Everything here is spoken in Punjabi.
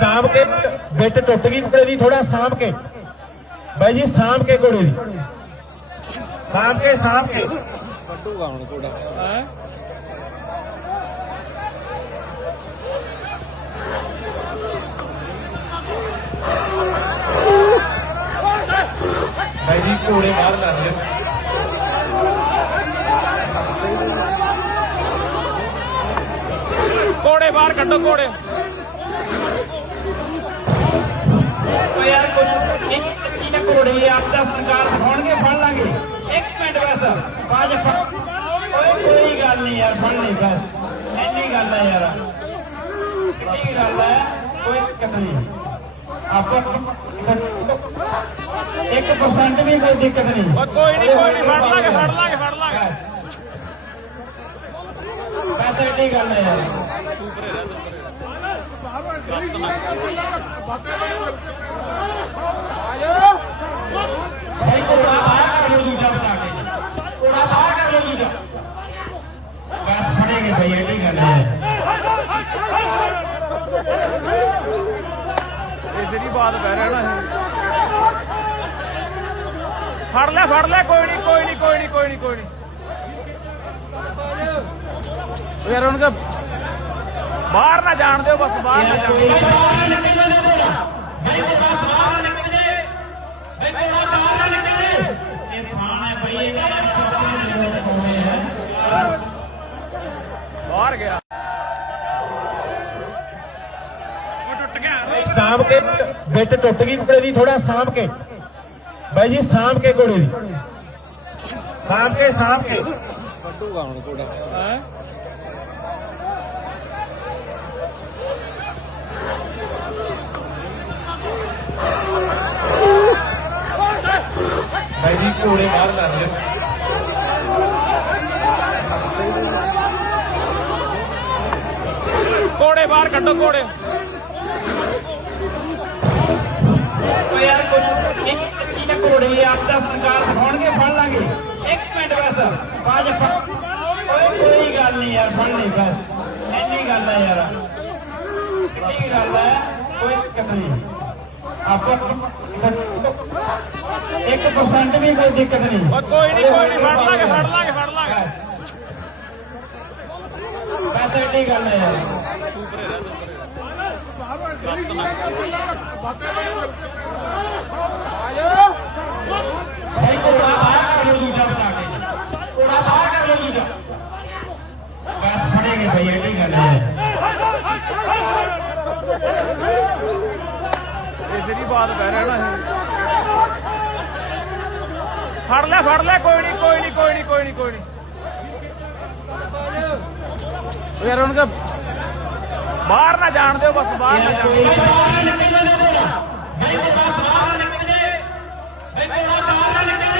ਸਾਂਭ ਕੇ ਬਿੱਟ ਟੁੱਟ ਗਈ ਘੋੜੇ ਦੀ ਥੋੜਾ ਸਾਂਭ ਕੇ। ਬਾਈ ਜੀ ਸਾਂਭ ਕੇ ਘੋੜੇ ਦੀ। ਸਾਂਭ ਕੇ ਸਾਂਭ ਕੇ। ਕੱਢੂਗਾ ਹੁਣ ਘੋੜਾ। ਹੈ? ਬਾਈ ਜੀ ਘੋੜੇ ਬਾਹਰ ਕਰ ਲਿਓ ਘੋੜੇ ਬਾਹਰ ਕੱਢੋ ਘੋੜੇ। ਨਾ ਘੋੜੀ ਆਪ ਦਾ ਸਰਕਾਰ ਦਿਖਾਉਣਗੇ ਫੜ ਲਾਂਗੇ ਇੱਕ ਮਿੰਟ ਬਸ ਬਾਜ ਓਏ ਕੋਈ ਗੱਲ ਨਹੀਂ ਯਾਰ ਫੜ ਲਈ ਬਸ ਇੰਨੀ ਗੱਲ ਹੈ ਯਾਰ ਕਿੰਨੀ ਗੱਲ ਹੈ ਕੋਈ ਦਿੱਕਤ ਨਹੀਂ ਆਪਾਂ 1% ਵੀ ਕੋਈ ਦਿੱਕਤ ਨਹੀਂ ਓ ਕੋਈ ਨਹੀਂ ਕੋਈ ਨਹੀਂ ਫੜ ਲਾਂਗੇ ਫੜ ਲਾਂਗੇ ਫੜ ਲਾਂਗੇ। ਬਸ ਐਡੀ ਗੱਲ ਹੈ ਯਾਰ। ਭਾਈ ਕੋੜਾ ਬਾਹਰ ਕਰ ਲੋ ਦੂਜਾ ਬਚਾ ਕੇ ਕੋੜਾ ਬਾਹਰ ਕਰ ਲੋ ਦੂਜਾ ਬਸ ਫੜੇਗੇ ਭਾਈ ਐਡੀ ਗੱਲ ਹੈ ਇਸੇ ਦੀ ਬਾਤ ਬਹਿ ਰਹਿਣਾ ਫੜ ਲੈ ਫੜ ਲੈ, ਕੋਈ ਨਹੀਂ ਕੋਈ ਨਹੀਂ ਕੋਈ ਨਹੀਂ ਕੋਈ ਨਹੀਂ ਕੋਈ ਨਹੀਂ ਯਾਰ ਉਹਨਾਂ ਦਾ ਬਾਹਰ ਨਾ ਜਾਣ ਦਿਓ, ਬਸ ਬਾਹਰ ਨਾ ਜਾਣ ਦਿਓ। ਸਾਂਭ ਕੇ ਬਿੱਟ ਟੁੱਟ ਗਈ ਘੋੜੇ ਦੀ ਥੋੜਾ ਸਾਂਭ ਕੇ। ਬਾਈ ਜੀ, ਸਾਂਭ ਕੇ ਘੋੜੇ ਦੀ। ਸਾਂਭ ਕੇ ਸਾਂਭ ਕੇ। ਕੱਢੂਗਾ ਹੁਣ ਘੋੜਾ ਹੈ ਬਾਈ ਜੀ, ਘੋੜੇ ਬਾਹਰ ਕਰ ਲਿਓ। ਘੋੜੇ ਬਾਹਰ ਕੱਢੋ, ਘੋੜੇ। ਘੋੜੀ ਆਪ ਦਾ ਸਰਕਾਰ ਦਿਖਾਉਣਗੇ ਫੜ ਲਾਂਗੇ ਇੱਕ ਮਿੰਟ ਬਸ ਬਾਜ ਓਏ ਕੋਈ ਗੱਲ ਨਹੀਂ ਯਾਰ ਫੜ ਲਈ ਬਸ ਇੰਨੀ ਗੱਲ ਹੈ ਯਾਰ ਕਿੰਨੀ ਗੱਲ ਹੈ ਕੋਈ ਦਿੱਕਤ ਨਹੀਂ ਆਪਾਂ 1% ਵੀ ਕੋਈ ਦਿੱਕਤ ਨਹੀਂ ਓ ਕੋਈ ਨਹੀਂ ਕੋਈ ਨਹੀਂ ਫੜ ਲਾਂਗੇ ਫੜ ਲਾਂਗੇ ਫੜ ਲਾਂਗੇ ਬਸ ਐਡੀ ਗੱਲ ਹੈ ਯਾਰ ਭਾਈ ਇਸੇ ਬਾਤ ਪੈ ਰਹਿਣਾ ਇਹ ਫੜ ਲੈ ਫੜ ਲੈ, ਕੋਈ ਨਹੀਂ ਕੋਈ ਨਹੀਂ ਕੋਈ ਨਹੀਂ ਕੋਈ ਨਹੀਂ ਕੋਈ ਨਹੀਂ। ਯਾਰ, ਉਹਨਾਂ ਦਾ ਬਾਹਰ ਨਾ ਜਾਣ ਦਿਓ, ਬਸ ਬਾਹਰ ਨਾ ਜਾਣ ਦਿਓ। ਬਾਹਰ ਨਾ ਨਿਕਲਣੇ ਦੇ ਬਾਹਰ ਨਾ ਨਿਕਲਣੇ ਬਾਹਰ ਨਾ ਨਿਕਲਣੇ